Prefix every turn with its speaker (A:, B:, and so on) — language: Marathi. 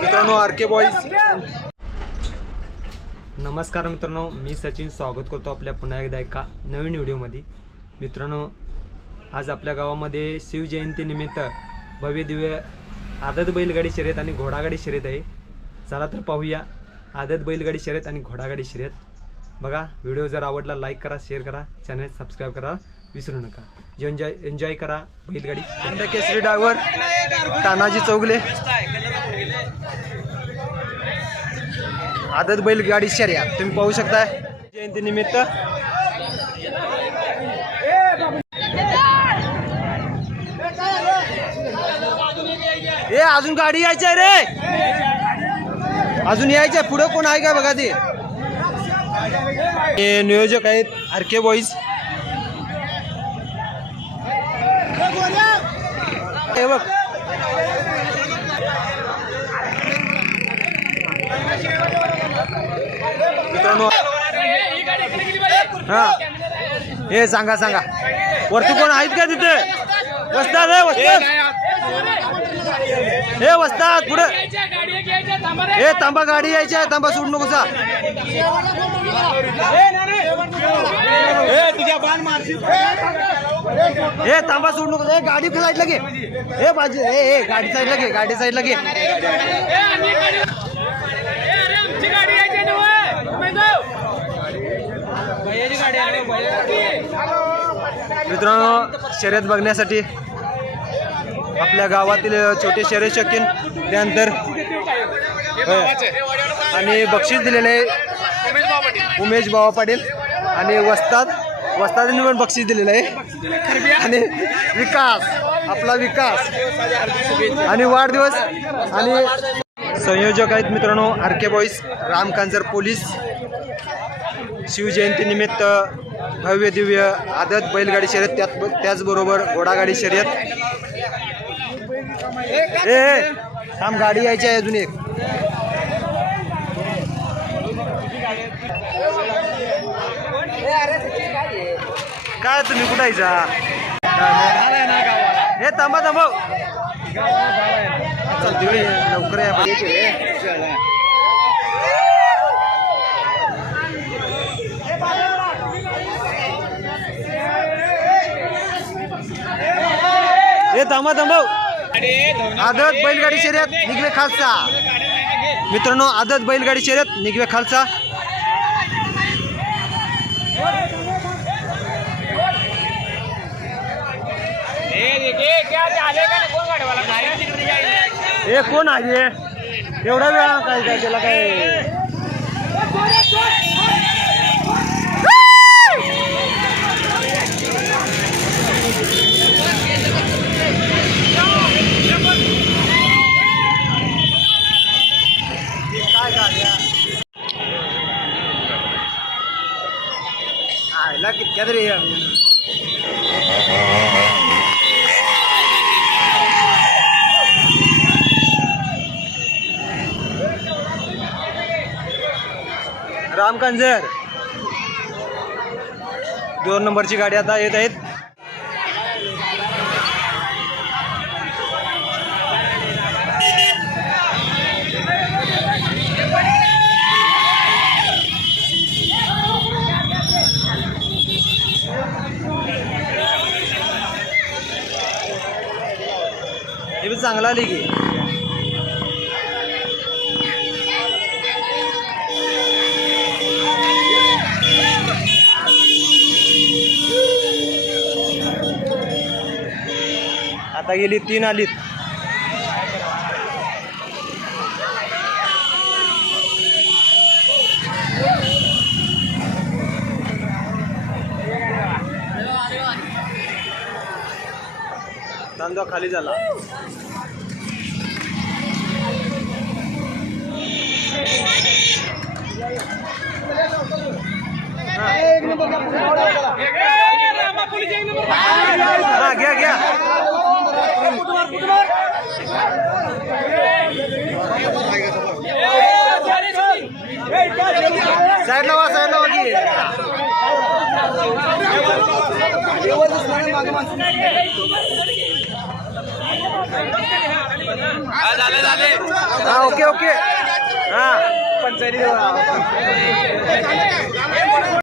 A: मित्रांनो आर के बॉईज नमस्कार मित्रांनो मी सचिन. स्वागत करतो आपल्या पुन्हा एकदा एका नवीन व्हिडिओमध्ये. मित्रांनो आज आपल्या गावामध्ये शिवजयंतीनिमित्त भव्य दिव्य आदत बैलगाडी शर्यत आणि घोडागाडी शर्यत आहे. चला तर पाहूया आदत बैलगाडी शर्यत आणि घोडागाडी शर्यत. बघा व्हिडिओ जर आवडला लाईक करा शेअर करा चॅनल सबस्क्राईब करा. विसरू नका. एन्जॉय एन्जॉय करा बैलगाडी. And Kesari driver Tanaji Chougule. आदत बैलगाडी शर्या. तुम्ही पाहू शकता जयंती निमित्त. ए अजून गाडी यायची आहे रे. अजून यायचं आहे. पुढं कोण आहे का बघा ते? नियोजक आहेत आर के बॉईज. हे बघ. हा. हे सांगा सांगा. वरती कोण आहेत का तिथे? वस्तात हे वस्तात हे वस्तात पुढे हे तांबा गाडी यायची आहे. तांबा सोडू नको सा हे तांबा सोडू नको हे गाडी साईडला घे. हे बाजू हे ए गाडी साईडला घे गाडी साईडला घे. मित्रांनो शर्यत बघण्यासाठी आपल्या गावातील छोटे शर्यत शकीन त्यानंतर हो. आणि बक्षीस दिलेले आहे उमेश बाबा पाटील आणि वस्तात वस्तादने पण बक्षीस दिलेलं आहे. आणि विकास आपला विकास. आणि वाढदिवस आणि संयोजक आहेत मित्रांनो R K boys Ram Kanjar police. शिवजयंतीनिमित्त भव्य दिव्य आदत बैलगाडी शर्यत त्यात त्याचबरोबर घोडागाडी शर्यत. ए ए, थांब गाडी यायची आहे अजून एक. काय तुम्ही कुठं जा? हे थांबा थांबा. लवकर या हे थांबा थांबव आदत बैलगाडी शर्यत निघवे खालसा. मित्रांनो आदत बैलगाडी शर्यत निघवे खालसा. हे कोण आहे एवढा वेळा काय काय त्याला काय? कितक्या तरी राम कांजर. दोन नंबरची गाडी आता येत आहेत. हे बी चांगला आली आता गेली तीन आलीत. धंदा खाली झाला. हा घ्या घ्या. जी। हाँ ओके ओके। हाँ। पंचायत